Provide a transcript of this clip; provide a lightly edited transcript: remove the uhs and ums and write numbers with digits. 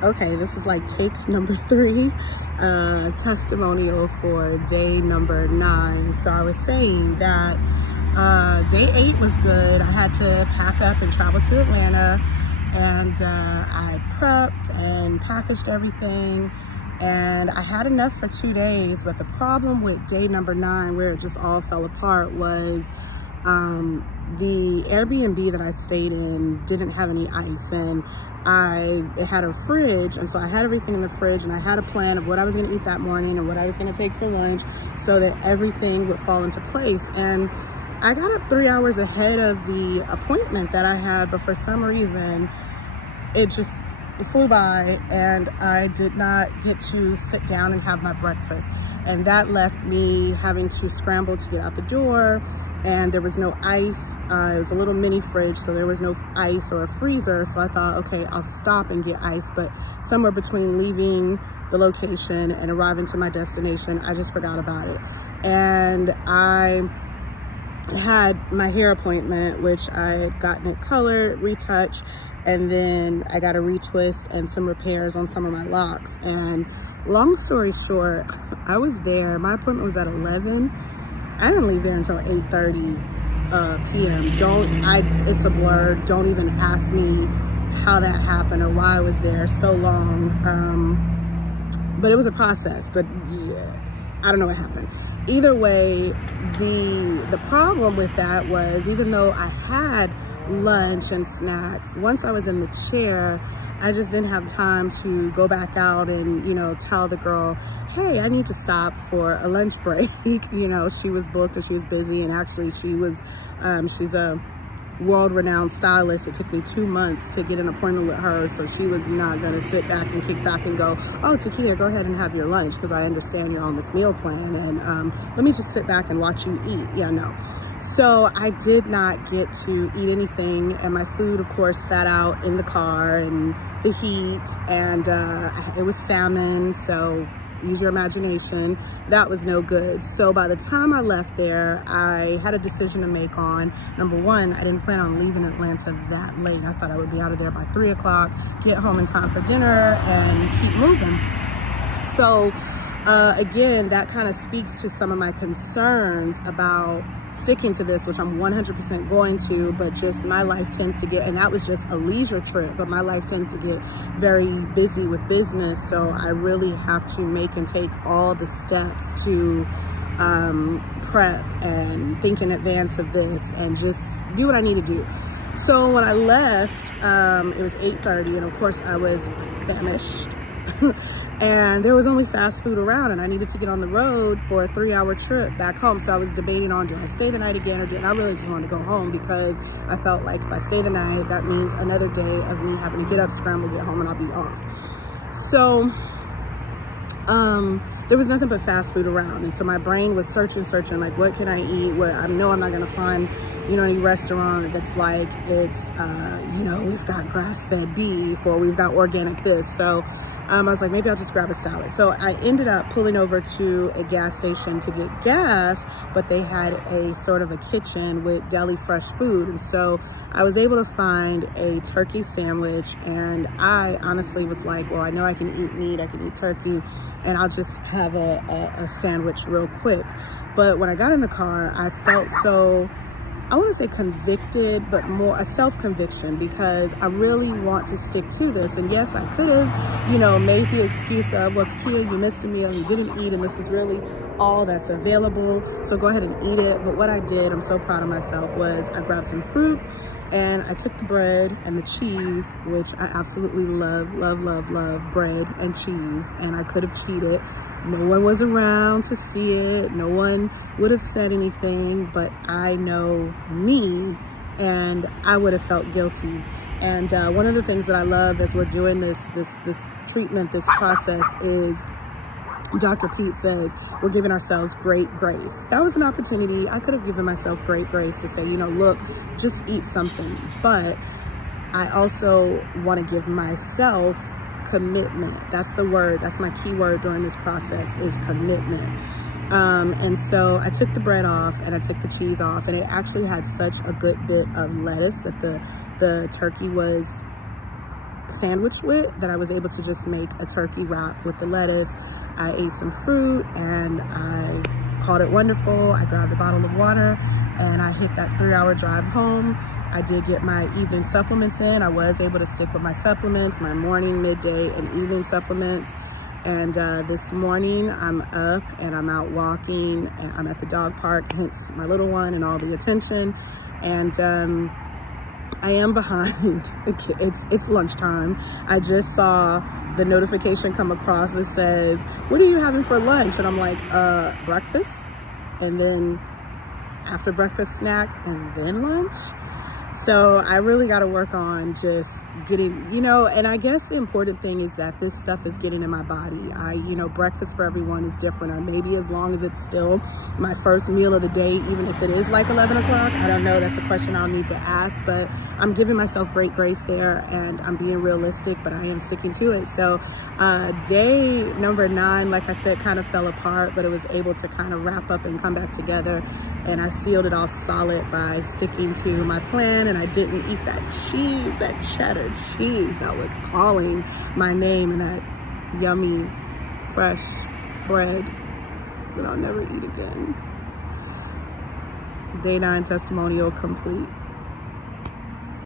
Okay, this is like take number 3, testimonial for day number 9. So I was saying that day 8 was good. I had to pack up and travel to Atlanta, and I prepped and packaged everything, and I had enough for 2 days. But the problem with day number 9, where it just all fell apart, was the Airbnb that I stayed in didn't have any ice, and it had a fridge, and so I had everything in the fridge, and I had a plan of what I was going to eat that morning and what I was going to take for lunch so that everything would fall into place. And I got up 3 hours ahead of the appointment that I had, but for some reason it just flew by, and I did not get to sit down and have my breakfast, and that left me having to scramble to get out the door. And there was no ice. It was a little mini fridge, so there was no ice or a freezer. So I thought, okay, I'll stop and get ice. But somewhere between leaving the location and arriving to my destination, I just forgot about it. And I had my hair appointment, which I had gotten it colored, retouched, and then I got a retwist and some repairs on some of my locks. And long story short, I was there. My appointment was at 11. I didn't leave there until 8:30 p.m. It's a blur. Don't even ask me how that happened or why I was there so long. But it was a process, but yeah, I don't know what happened. Either way, the problem with that was, even though I had lunch and snacks, once I was in the chair, I just didn't have time to go back out and, you know, tell the girl, hey, I need to stop for a lunch break. You know, she was booked and she was busy, and actually she was, she's a world-renowned stylist. It took me 2 months to get an appointment with her, so she was not gonna sit back and kick back and go, oh, Takia, go ahead and have your lunch, because I understand you're on this meal plan, and let me just sit back and watch you eat. Yeah, no. So I did not get to eat anything, and my food, of course, sat out in the car and the heat, and it was salmon, so use your imagination. That was no good. So by the time I left there, I had a decision to make on, number one, I didn't plan on leaving Atlanta that late. I thought I would be out of there by 3 o'clock, get home in time for dinner, and keep moving. So again, that kind of speaks to some of my concerns about sticking to this, which I'm 100% going to, but just my life tends to get, and that was just a leisure trip, but my life tends to get very busy with business. So I really have to make and take all the steps to prep and think in advance of this and just do what I need to do. So when I left, it was 8:30, and of course I was famished. And there was only fast food around, and I needed to get on the road for a 3-hour trip back home. So I was debating on, do I stay the night again, or did I really just want to go home, because I felt like if I stay the night, that means another day of me having to get up, scramble, get home, and I'll be off. So there was nothing but fast food around, and so my brain was searching, like, what can I eat? What I know I'm not gonna find, you know, any restaurant that's like, it's you know, we've got grass-fed beef, or we've got organic this. So I was like, maybe I'll just grab a salad. So I ended up pulling over to a gas station to get gas, but they had a sort of a kitchen with deli fresh food. And so I was able to find a turkey sandwich, and I honestly was like, well, I know I can eat meat, I can eat turkey, and I'll just have a sandwich real quick. But when I got in the car, I felt so, I want to say convicted, but more a self-conviction, because I really want to stick to this. And yes, I could have, you know, made the excuse of, well, Takia, you missed a meal, you didn't eat, and this is really all that's available, so go ahead and eat it. But what I did, I'm so proud of myself, was I grabbed some fruit, and I took the bread and the cheese, which I absolutely love bread and cheese, and I could have cheated. No one was around to see it. No one would have said anything, but I know me, and I would have felt guilty. And one of the things that I love as we're doing this treatment, this process, is Dr. Pete says we're giving ourselves great grace. That was an opportunity. I could have given myself great grace to say, you know, look, just eat something. But I also want to give myself commitment. That's the word. That's my key word during this process, is commitment. And so I took the bread off and I took the cheese off, and it actually had such a good bit of lettuce that the turkey was sandwich with that I was able to just make a turkey wrap with the lettuce. I ate some fruit and I called it wonderful. I grabbed a bottle of water and I hit that 3-hour drive home. I did get my evening supplements in. I was able to stick with my supplements, my morning, midday, and evening supplements. And this morning I'm up and I'm out walking and I'm at the dog park, hence my little one and all the attention. And I am behind. It's lunchtime. I just saw the notification come across that says, what are you having for lunch? And I'm like, breakfast, and then after breakfast snack, and then lunch. So I really got to work on just getting, you know, and I guess the important thing is that this stuff is getting in my body. You know, breakfast for everyone is different, or maybe as long as it's still my first meal of the day, even if it is like 11 o'clock, I don't know, that's a question I'll need to ask, but I'm giving myself great grace there and I'm being realistic, but I am sticking to it. So day number 9, like I said, kind of fell apart, but it was able to kind of wrap up and come back together. And I sealed it off solid by sticking to my plan. And I didn't eat that cheese, that cheddar cheese that was calling my name, and that yummy, fresh bread that I'll never eat again. Day 9 testimonial complete.